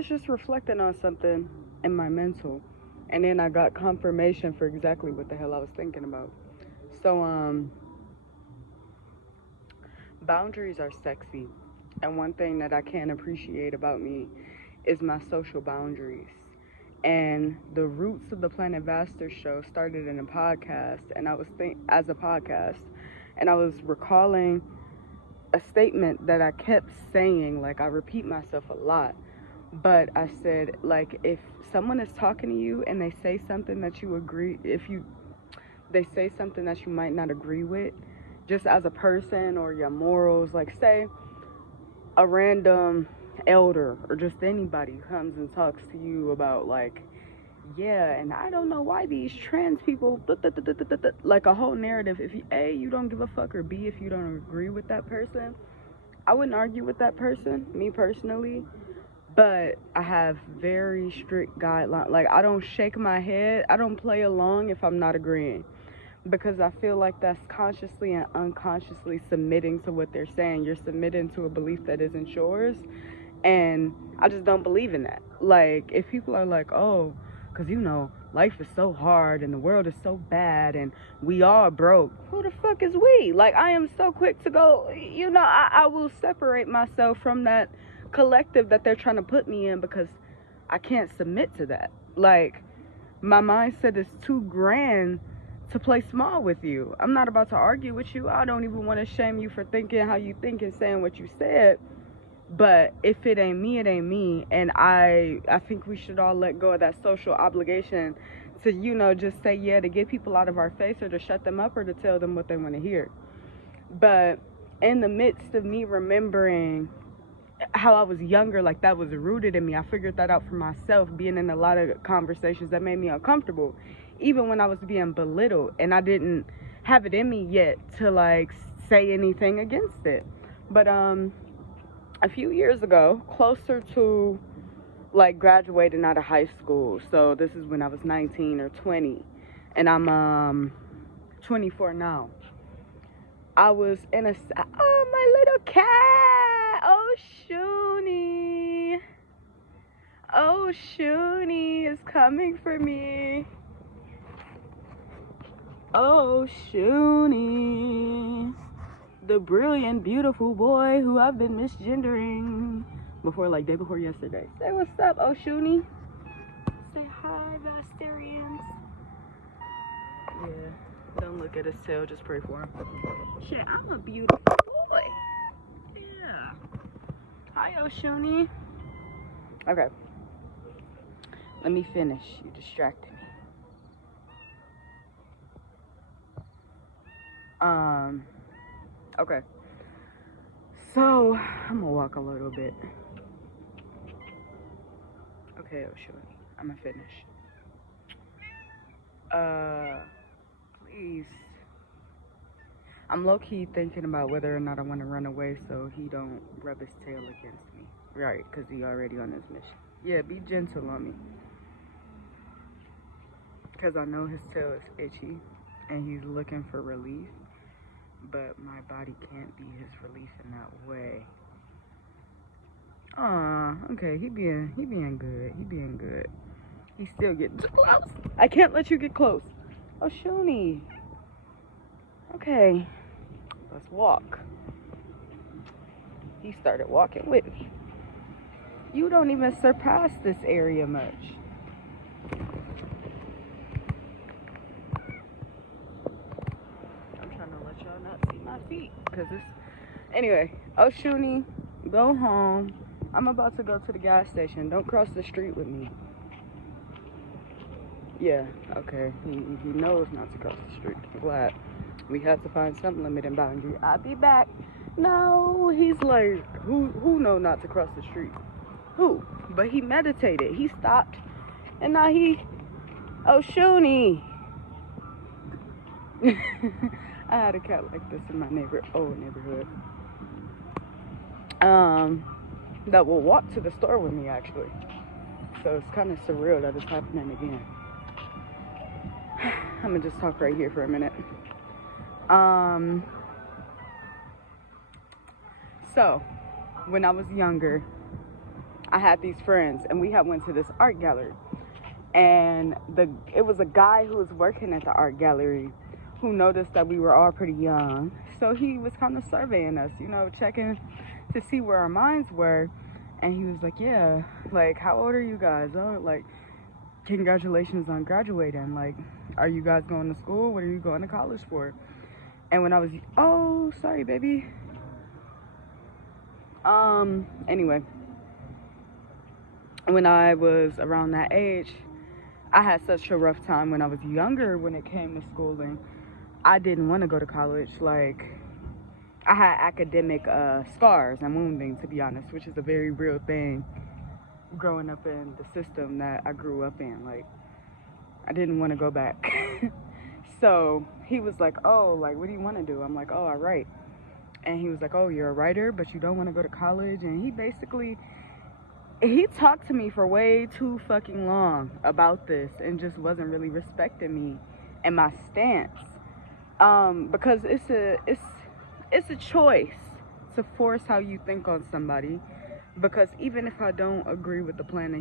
was just reflecting on something in my mental, and then I got confirmation for exactly what the hell I was thinking about. So, boundaries are sexy, and one thing that I can't appreciate about me is my social boundaries. And the roots of the Planet Vastur show started in a podcast, and I was as a podcast, and I was recalling a statement that I kept saying, like I repeat myself a lot, but I said, like, if someone is talking to you and they say something that you agree, they say something that you might not agree with, just as a person or your morals, like say a random elder or just anybody comes and talks to you about like, yeah, and I don't know why these trans people, like a whole narrative. If you, A, you don't give a fuck, or B, if you don't agree with that person, I wouldn't argue with that person, me personally, but I have very strict guidelines. Like, I don't shake my head. I don't play along if I'm not agreeing, because I feel like that's consciously and unconsciously submitting to what they're saying. You're submitting to a belief that isn't yours, and I just don't believe in that. Like, if people are like, oh, because, you know, life is so hard and the world is so bad and we all broke. Who the fuck is we? Like, I am so quick to go, you know, I will separate myself from that collective that they're trying to put me in, because I can't submit to that. Like, my mindset is too grand to play small with you. I'm not about to argue with you. I don't even want to shame you for thinking how you think and saying what you said. But if it ain't me, it ain't me. And I think we should all let go of that social obligation to, you know, just say yeah to get people out of our face, or to shut them up, or to tell them what they want to hear. But in the midst of me remembering how I was younger, like that was rooted in me, I figured that out for myself, being in a lot of conversations that made me uncomfortable, even when I was being belittled, and I didn't have it in me yet to like say anything against it. But a few years ago, closer to like graduating out of high school, so this is when I was 19 or 20, and I'm 24 now. I was in a, oh, my little cat, oh Shoonie, oh Shoonie is coming for me, oh Shoonie, the brilliant, beautiful boy who I've been misgendering before, like day before yesterday. Say what's up, Oshuni. Say hi, Vasturians. Yeah, don't look at his tail, just pray for him. Shit, I'm a beautiful boy. Yeah. Hi, Oshuni. Okay. Let me finish. You distracted me. Okay. So, I'm gonna walk a little bit. Okay, Oshuni. I'm gonna finish. Please. I'm low-key thinking about whether or not I want to run away so he don't rub his tail against me. Right, because he already on his mission. Yeah, be gentle on me. Because I know his tail is itchy and he's looking for relief. But my body can't be his relief in that way. Okay, he being good. He being good. He's still getting too close. I can't let you get close. Oh, Shoonie. Okay, let's walk. He started walking with me. You don't even surpass this area much. I'm trying to let y'all not see my feet, because it's... Anyway, Oshuni, go home. I'm about to go to the gas station. Don't cross the street with me. Yeah, okay. He knows not to cross the street. I'm glad. We have to find some limit and boundary. I'll be back. No, he's like, who know not to cross the street? Who? But he meditated. He stopped. And now he... Oshuni. I had a cat like this in my neighborhood. That will walk to the store with me, actually. So it's kind of surreal that it's happening again. I'm gonna just talk right here for a minute. So when I was younger, I had these friends, and we had went to this art gallery. And it was a guy who was working at the art gallery who noticed that we were all pretty young. So he was kind of surveying us, you know, checking to see where our minds were. And he was like, yeah, like, how old are you guys? Oh, like, congratulations on graduating. Like, are you guys going to school? What are you going to college for? And when I was, oh, sorry, baby. Anyway, when I was around that age, I had such a rough time when I was younger when it came to schooling. I didn't want to go to college. Like, I had academic scars and wounding, to be honest, which is a very real thing growing up in the system that I grew up in. Like, I didn't want to go back. So he was like, oh, like, what do you want to do? I'm like, oh, I write. And he was like, oh, you're a writer, but you don't want to go to college. And he talked to me for way too fucking long about this and just wasn't really respecting me and my stance. Because it's a choice to force how you think on somebody. Because even if I don't agree with the plan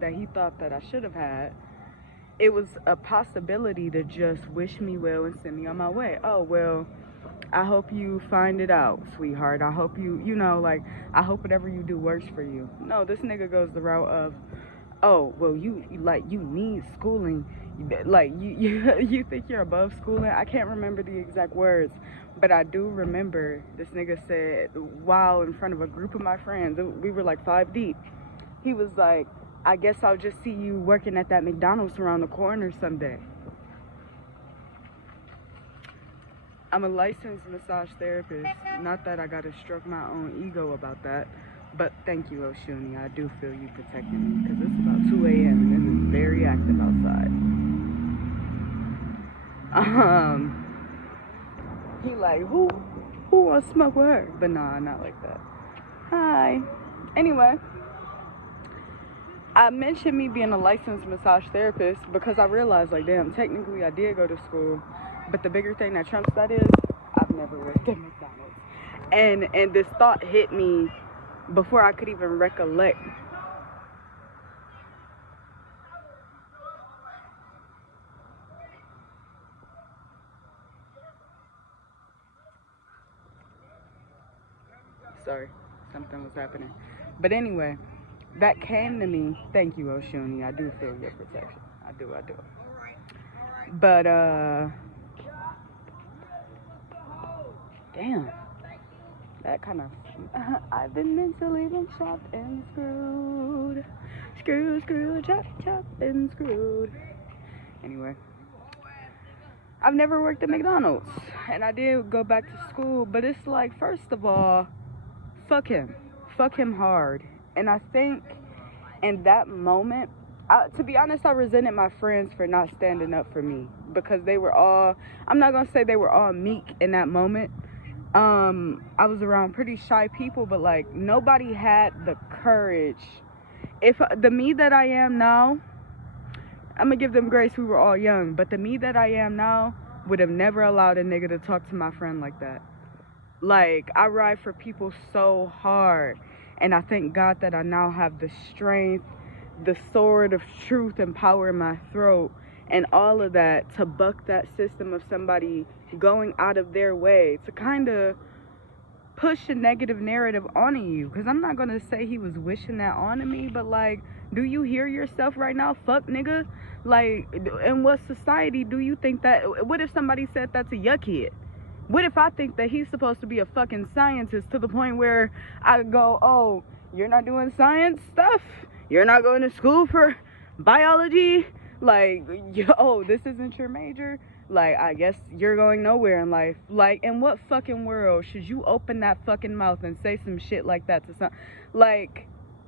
that he thought that I should have had, it was a possibility to just wish me well and send me on my way. Oh, well, I hope you find it out, sweetheart. I hope you know, like, I hope whatever you do works for you. No, this nigga goes the route of, oh, well, you need schooling. Like, you think you're above schooling? I can't remember the exact words, but I do remember this nigga said, while in front of a group of my friends, we were like 5 deep, he was like, I guess I'll just see you working at that McDonald's around the corner someday. I'm a licensed massage therapist. Not that I gotta stroke my own ego about that, but thank you, Oshuni. I do feel you protecting me, because it's about 2 a.m. and it is very active outside. He like, who wants to smoke with her? But nah, not like that. Hi. Anyway, I mentioned me being a licensed massage therapist because I realized, like, damn, technically I did go to school, but the bigger thing that trumps that is, I've never worked at McDonald's. And this thought hit me before I could even recollect. Sorry, something was happening. But anyway, that came to me. Thank you, Oshuni. I do feel your protection. I do. But, damn. That kind of, I've been mentally been chopped and screwed. Screwed, chopped and screwed. Anyway, I've never worked at McDonald's. And I did go back to school. But it's like, first of all, fuck him. Fuck him hard. And I think in that moment, to be honest, I resented my friends for not standing up for me. Because they were all, I'm not going to say they were all meek in that moment. I was around pretty shy people, but like nobody had the courage. If the me that I am now, I'm gonna give them grace, we were all young, but the me that I am now would have never allowed a nigga to talk to my friend like that. Like, I ride for people so hard, and I thank God that I now have the strength, the sword of truth and power in my throat, and all of that to buck that system of somebody going out of their way to kind of push a negative narrative onto you. Because I'm not going to say he was wishing that onto me, but like, do you hear yourself right now? Fuck, nigga. Like, in what society do you think that, what if somebody said that to your kid? What if I think that he's supposed to be a fucking scientist to the point where I go, oh, you're not doing science stuff? You're not going to school for biology? Like, yo, this isn't your major? Like, I guess you're going nowhere in life. Like, in what fucking world should you open that fucking mouth and say some shit like that to some... Like,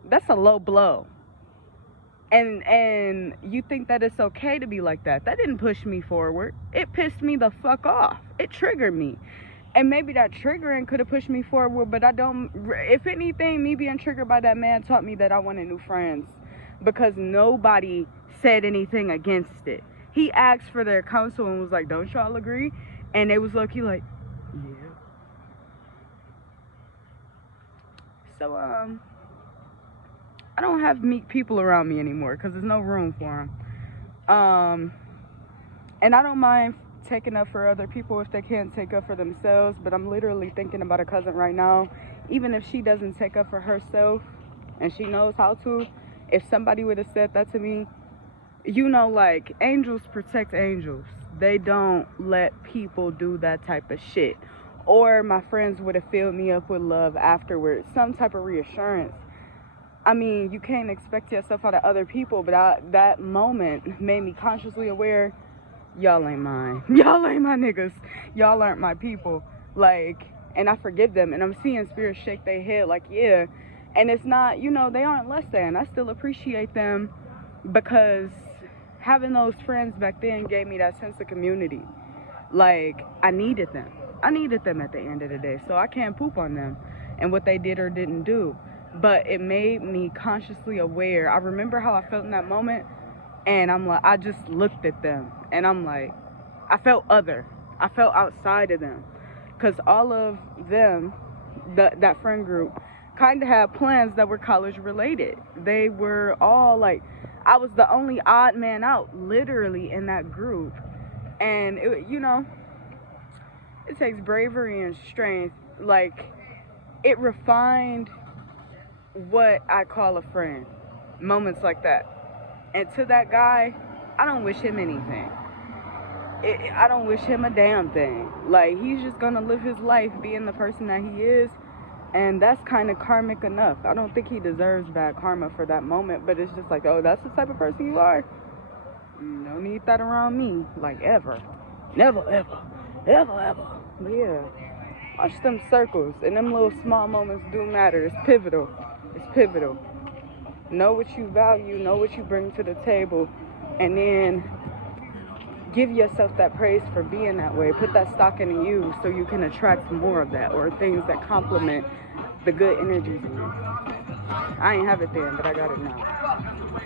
that's a low blow. And you think that it's okay to be like that. That didn't push me forward. It pissed me the fuck off. It triggered me. And maybe that triggering could have pushed me forward, but I don't... If anything, me being triggered by that man taught me that I wanted new friends. Because nobody said anything against it. He asked for their counsel and was like, don't y'all agree? And they was low-key like, yeah. So, I don't have meek people around me anymore because there's no room for them. And I don't mind taking up for other people if they can't take up for themselves, but I'm literally thinking about a cousin right now. Even if she doesn't take up for herself and she knows how to, if somebody would have said that to me, you know, like, angels protect angels. They don't let people do that type of shit. Or my friends would have filled me up with love afterwards, some type of reassurance. I mean, you can't expect yourself out of other people, but that moment made me consciously aware, y'all ain't mine. Y'all ain't my niggas. Y'all aren't my people. Like, and I forgive them. And I'm seeing spirits shake their head like, yeah. And it's not, you know, they aren't less than. I still appreciate them because having those friends back then gave me that sense of community. Like, I needed them. I needed them at the end of the day. So I can't poop on them and what they did or didn't do. But it made me consciously aware. I remember how I felt in that moment. And I'm like, I just looked at them. And I'm like, I felt other. I felt outside of them. Because all of them, that friend group, kind of had plans that were college related. They were all like, I was the only odd man out, literally, in that group. And, it, you know, it takes bravery and strength. Like, it refined what I call a friend. Moments like that. And to that guy, I don't wish him anything. I don't wish him a damn thing. Like, he's just gonna live his life being the person that he is. And that's kind of karmic enough. I don't think he deserves bad karma for that moment. But it's just like, oh, that's the type of person you are. No need that around me. Like, ever. Never, ever. Ever, ever. But yeah. Watch them circles. And them little small moments do matter. It's pivotal. It's pivotal. Know what you value, know what you bring to the table, and then give yourself that praise for being that way. Put that stock into you so you can attract more of that, or things that complement the good energies in you. I ain't have it then, but I got it now.